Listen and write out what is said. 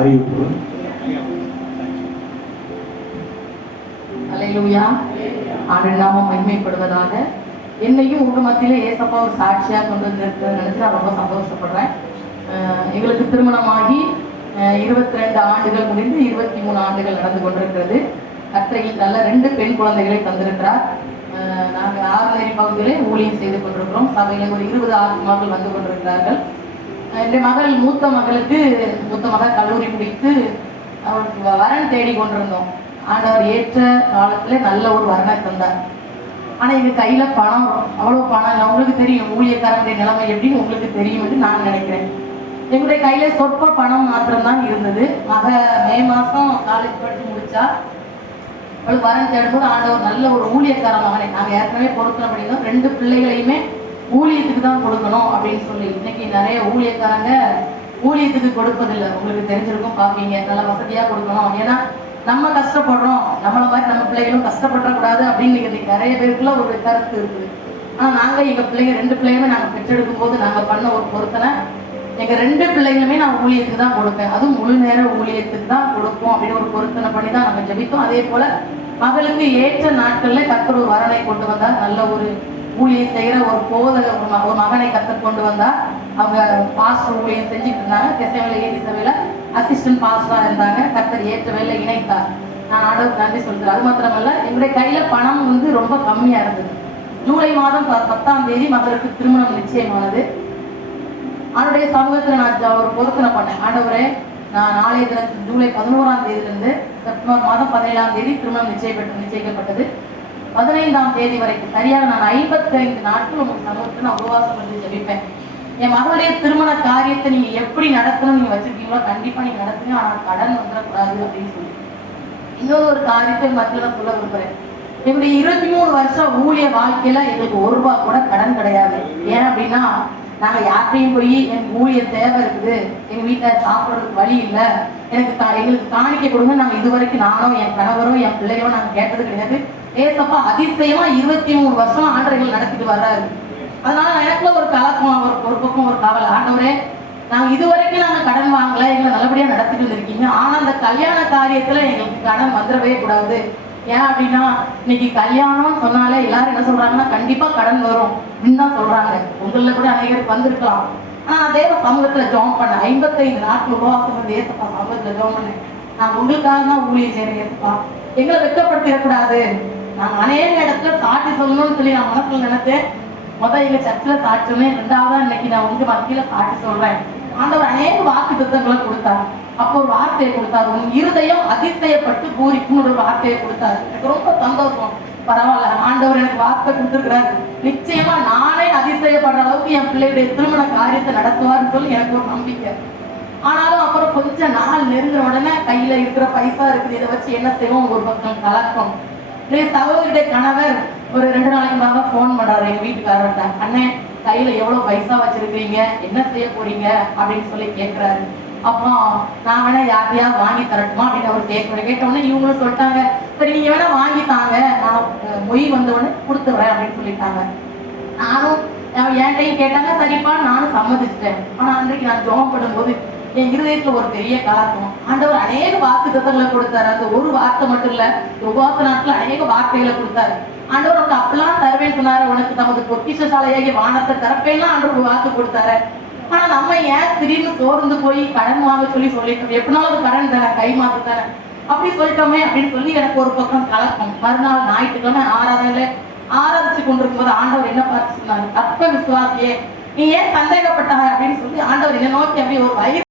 அறிவிப்பு. அல்லேலூயா. ஆண்டவர் நாமம் மகிமைப்படுவதாக. என்னையும் உங்க மத்தியில ஏசப்பா ஒரு சாட்சியா கொண்டு வந்து நினைச்சு நான் ரொம்ப சந்தோஷப்படுறேன். எங்களுக்கு திருமணமாகி 22 ஆண்டுகள் முடிந்து 23 ஆண்டுகள் நடந்து கொண்டிருக்கிறது. கர்த்தர் நல்ல 2 பெண் குழந்தைகளை தந்திருக்கிறார். நாங்கள் ஆறுநேரி பகுதியிலே ஊழியம் செய்து கொண்டிருக்கிறோம். சபையில் ஒரு 20 ஆத்மாக்கள் வந்து கொண்டிருக்கிறார்கள். என்னுடைய மகள் மூத்த மகள் கல்லூரி முடித்து அவளுக்கு வரன் தேடி கொண்டிருந்தோம். ஆண்டவர் ஏற்ற காலத்துல நல்ல ஒரு வரனை தந்தார். ஆனா எங்க கையில பணம் அவ்வளவு பணம் இல்லை. உங்களுக்கு தெரியும் ஊழியக்காரனுடைய நிலைமை எப்படின்னு உங்களுக்கு தெரியும் என்று நான் நினைக்கிறேன். எங்களுடைய கையில சொற்ப பணம் மாத்திரம்தான் இருந்தது. மே மாசம் காலேஜ் படிச்சு முடிச்சா அவளுக்கு வரன் தேடும்போது ஆண்டவர் நல்ல ஒரு ஊழியக்கார மகனை, நாங்கள் ஏற்கனவே பொருத்தனை பண்ணியிருந்தோம், 2 பிள்ளைகளையுமே ஊழியத்துக்கு தான் கொடுக்கணும் அப்படின்னு சொல்லி. இன்னைக்கு நிறைய ஊழியக்காரங்க ஊழியத்துக்கு கொடுப்பதில்லை. உங்களுக்கு தெரிஞ்சிருக்கும், பார்ப்பீங்க, நல்ல வசதியா கொடுக்கணும், ஏன்னா நம்ம கஷ்டப்படுறோம், நம்மள மாதிரி நம்ம பிள்ளைகளும் கஷ்டப்படக்கூடாது அப்படின்னு இன்னைக்கு நிறைய பேருக்குள்ள ஒரு கருத்து இருக்குது. ஆனா நாங்க எங்க பிள்ளைங்க 2 பிள்ளையுமே நாங்க பெற்றெடுக்கும் போது நாங்க பண்ண ஒரு பொருத்தனை, எங்க 2 பிள்ளைங்களுமே நான் ஊழியத்துக்கு தான் கொடுப்பேன், அதுவும் முழு நேர ஊழியத்துக்கு தான் கொடுப்போம் அப்படின்னு ஒரு பொருத்தனை பண்ணி தான் நாங்க ஜெபித்தோம். அதே போல மகளுக்கு ஏற்ற நாட்கள்ல கர்த்தர் ஒரு வரனை கொண்டு வந்தார். நல்ல ஒரு ஊழியம் செய்கிற ஒரு போதகர் ஒரு மகனை கர்த்தர் கொண்டு வந்தார். அவங்க பாஸ்டர் ஊழியம் செஞ்சுட்டு இருந்தாங்க. திசைவேல ஏரி சபையில அசிஸ்டன்ட் பாஸ்டரா இருந்தாங்க. கர்த்தர் ஏற்ற வேலை இணைத்தார். நான் ஆண்டவருக்கு நன்றி சொல்கிறேன். அது மாத்திரமல்ல, எங்களுடைய கையில பணம் ரொம்ப கம்மியா இருந்தது. ஜூலை மாதம் 10ஆம் தேதி மகளுக்கு திருமணம் நிச்சயமானது. அவனுடைய சமூகத்துல நான் ஒரு பொருத்தனை பண்ணேன். ஆண்டவரே, நான் நாளைய தினத்தில் ஜூலை 11ஆம் தேதியிலிருந்து செப்டம்பர் மாதம் 17ஆம் தேதி திருமணம் நிச்சயிக்கப்பட்டது. 15ஆம் தேதி வரைக்கும் சரியாக நான் 55 நாட்கள் உங்களுக்கு சமூகத்தில் நான் உபவாசம் பண்ணி ஜெபிப்பேன். என் மகளுடைய திருமண காரியத்தை நீங்க எப்படி நடத்தணும் நீங்க வச்சிருக்கீங்களோ கண்டிப்பா நீங்க நடத்துங்க, ஆனால் கடன் வந்துடக்கூடாது அப்படின்னு சொல்லி. இன்னொரு ஒரு காரியத்தை மத்தியில நான் சொல்ல விரும்புறேன். எங்களுடைய 23 வருஷம் ஊழிய வாழ்க்கையில எங்களுக்கு 1 ரூபா கூட கடன் கிடையாது. ஏன் அப்படின்னா, நாங்க யார்கிட்டையும் போய் எனக்கு ஊழிய தேவை இருக்குது, எங்க வீட்டுல சாப்பிட்றதுக்கு வழி இல்லை, எங்களுக்கு காணிக்க கொடுங்க, நாங்க இதுவரைக்கும் நானோ என் கணவரோ என் பிள்ளையோ நாங்க கேட்டது கிடையாது. ஏசப்பா அதிசயமா 23 வருஷம் ஆண்டவர்கள் நடத்திட்டு வர்றாரு. அதனால எனக்குள்ள ஒரு கலக்கம், ஒரு பக்கம் ஒரு கவலை. ஆண்டவரே, நாங்க இதுவரைக்கும் நாங்க கடன் வாங்கல, எங்களை நல்லபடியா நடத்திட்டு வந்திருக்கீங்க, ஆனா அந்த கல்யாண காரியத்துல எங்களுக்கு கடன் வந்துடவே கூடாது. ஏன் அப்படின்னா, இன்னைக்கு கல்யாணம் சொன்னாலே எல்லாரும் என்ன சொல்றாங்கன்னா, கண்டிப்பா கடன் வரும் அப்படின்னு தான் சொல்றாங்க. உங்களில் கூட அனைவருக்கு வந்திருக்கலாம். ஆனா தேவ சமூகத்துல ஜெபம் பண்ணேன். 55 நாட்கள் உபவாசம் வந்து ஏசப்பா சமூகத்துல ஜெபம் பண்ணேன். நான் உங்களுக்காக தான் ஊழியம் செய்யறேன். ஏசப்பா, எங்களை வெட்கப்படுத்திடக்கூடாது. நான் அநேக இடத்துல சாட்சி சொல்லணும்னு சொல்லி நான் மனசுல நினைச்சேன். எங்க சர்ச்சில் சாட்சியுமே, 2ஆவதா இன்னைக்கு நான் உங்க மத்தியில சாட்சி சொல்றேன். ஆண்டவர் அநேக வாக்கு திட்டங்களை கொடுத்தார். அப்போ ஒரு வார்த்தையை கொடுத்தாரு, உன் இருதயம் அதிசயப்பட்டு பூரிக்குன்னு ஒரு வார்த்தையை கொடுத்தாரு. எனக்கு ரொம்ப சந்தோஷம். பரவாயில்ல, ஆண்டவர் எனக்கு வார்த்தை கொடுத்துருக்கிறாரு, நிச்சயமா நானே அதிசயப்படுற அளவுக்கு என் பிள்ளையுடைய திருமண காரியத்தை நடத்துவார்னு சொல்லி எனக்கு ஒரு நம்பிக்கை. ஆனாலும் அப்புறம் கொஞ்ச நாள் நெருங்கிற உடனே கையில இருக்கிற பைசா இருக்குது, இதை வச்சு என்ன செய்வோம், ஒரு பக்கம் கலக்கம். சகோதரியுடைய கணவர் ஒரு 2 நாளைக்கு மேல போன் பண்றாரு எங்க வீட்டுக்காரர்கிட்ட, அண்ணே கையில எவ்வளவு பைசா வச்சிருக்கீங்க, என்ன செய்ய போறீங்க அப்படின்னு சொல்லி கேட்கிறாரு. அப்போ நான் வேணா யாரையா வாங்கி தரட்டுமா அப்படின்னு அவர் கேட்டவுடனே இவங்களும் சொல்லிட்டாங்க, சரி நீங்க வேணா வாங்கி தாங்க, நான் மொய் வந்தவுடனே கொடுத்துறேன் அப்படின்னு சொல்லிட்டாங்க. நானும் என்கிட்டையும் கேட்டாங்க, சரிப்பா நானும் சம்மதிச்சிட்டேன். ஆனா அன்றைக்கு நான் ஜெபம் பண்ணும்போது என் இருதயத்துல ஒரு பெரிய கலக்கம். ஆண்டவர் அநேக வாக்கு தத்தங்களை கொடுத்தாரு. அந்த ஒரு வார்த்தை மட்டும் இல்ல, உபவாச நாட்கள் அநேக வார்த்தைகளை கொடுத்தாரு. ஆண்டவர் உனக்கு அப்பெல்லாம் தருவேன்னு சொன்னாரு, உனக்கு நமது பொக்கிஷசாலையாகிய வானத்தை தரப்பேலாம் ஆண்டவர் வாக்கு கொடுத்தாரு. ஆனா நம்ம ஏன் திடீர்னு சோர்ந்து போய் கடன் வாங்க சொல்லிட்டோம், எப்படினாலும் கடன் தானே, கை மாத்து தானே, அப்படி சொல்லிட்டோமே அப்படின்னு சொல்லி எனக்கு ஒரு பக்கம் கலக்கம். மறுநாள் ஞாயிற்றுக்கிழமை ஆராதிச்சு கொண்டிருக்கும் போது ஆண்டவர் என்ன பார்த்து சொன்னாரு, அற்ப விசுவாசியே, நீ ஏன் சந்தேகப்பட்டாங்க அப்படின்னு சொல்லி ஆண்டவர் என்ன நோக்கி அப்படி ஒரு வயிறு